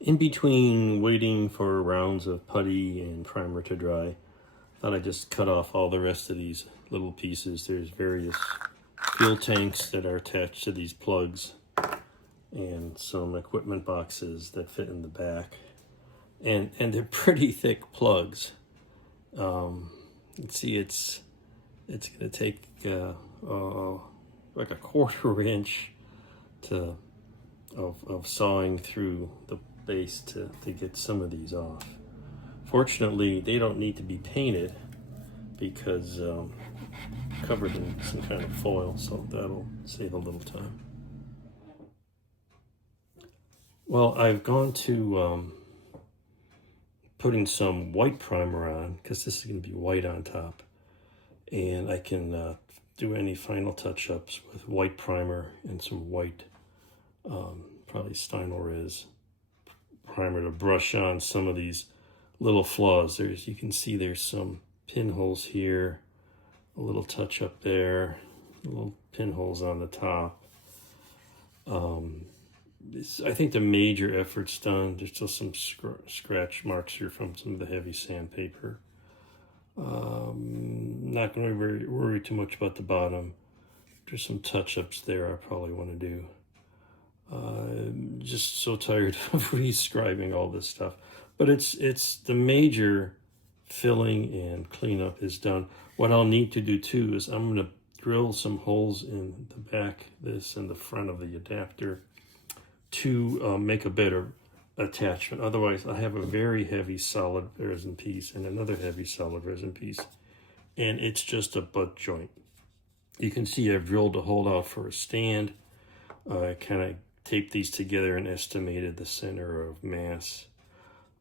In between waiting for rounds of putty and primer to dry, thought I'd just cut off all the rest of these little pieces. There's various fuel tanks that are attached to these plugs and some equipment boxes that fit in the back. And they're pretty thick plugs. You can see it's going to take like a 1/4 inch of sawing through the base to get some of these off. Fortunately, they don't need to be painted because covered in some kind of foil, so that'll save a little time. Well, I've gone to putting some white primer on because this is going to be white on top, and I can do any final touch-ups with white primer and some white probably Stynylrez primer to brush on some of these little flaws. You can see there's some pinholes here, a little touch up there, little pinholes on the top. I think the major effort's done. There's still some scratch marks here from some of the heavy sandpaper. Not going to worry too much about the bottom. There's some touch-ups there I probably want to do. Just so tired of re-scribing all this stuff. But it's the major filling and cleanup is done. What I'll need to do too is I'm going to drill some holes in the back, this and the front of the adapter to make a better attachment. Otherwise, I have a very heavy solid resin piece and another heavy solid resin piece, and it's just a butt joint. You can see I've drilled a hole out for a stand. I kind of taped these together and estimated the center of mass.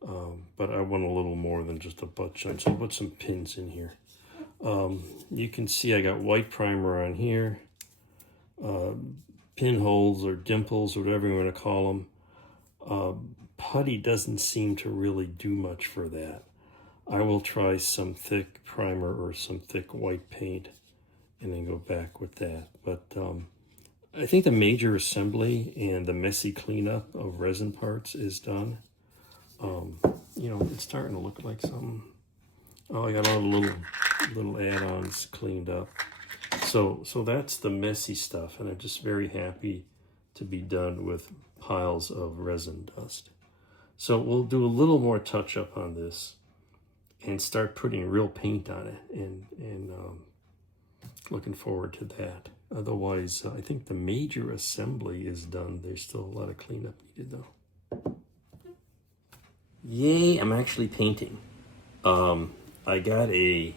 But I want a little more than just a butt joint, so I'll put some pins in here. You can see I got white primer on here, pinholes or dimples, or whatever you want to call them. Putty doesn't seem to really do much for that. I will try some thick primer or some thick white paint and then go back with that. But I think the major assembly and the messy cleanup of resin parts is done. You know, it's starting to look like something. Oh, I got all the little add-ons cleaned up. So that's the messy stuff, and I'm just very happy to be done with piles of resin dust. So we'll do a little more touch-up on this and start putting real paint on it, and looking forward to that. Otherwise, I think the major assembly is done. There's still a lot of cleanup needed, though. Yay, I'm actually painting. I got a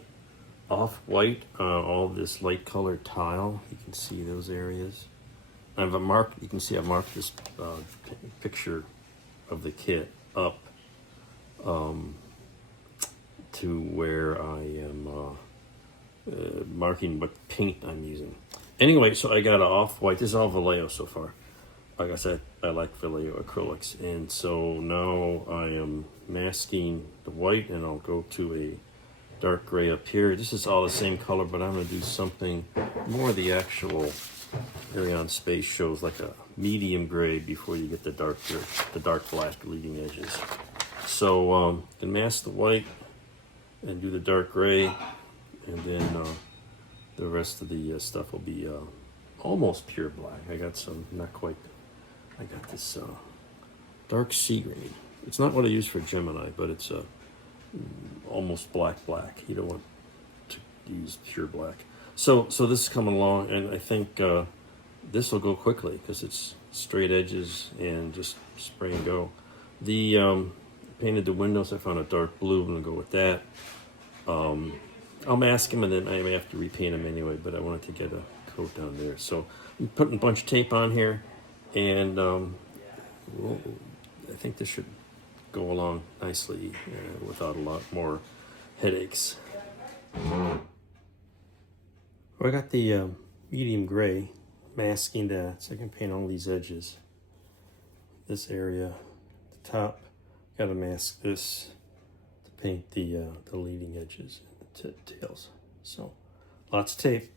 off-white all this light colored tile. You can see those areas. I've marked. You can see I've marked this picture of the kit up to where I am marking what paint I'm using. Anyway, so I got an off-white. This is all Vallejo so far. Like I said, I like Vallejo acrylics, and so now I am masking the white, and I'll go to a dark gray up here. This is all the same color, but I'm going to do something more the actual Ariane Space shows, like a medium gray before you get the dark black leading edges. So you can mask the white and do the dark gray, and then the rest of the stuff will be almost pure black. I got some, not quite. I got this dark sea green. It's not what I use for Gemini, but it's almost black. You don't want to use pure black. So this is coming along, and I think this will go quickly because it's straight edges and just spray and go. The painted the windows. I found a dark blue. I'm gonna go with that. I'll mask them, and then I may have to repaint them anyway, but I wanted to get a coat down there. So I'm putting a bunch of tape on here, and I think this should go along nicely without a lot more headaches. Well, I got the medium gray masking that, so I can paint all these edges. This area, the top, got to mask this to paint the leading edges and the tails. So lots of tape.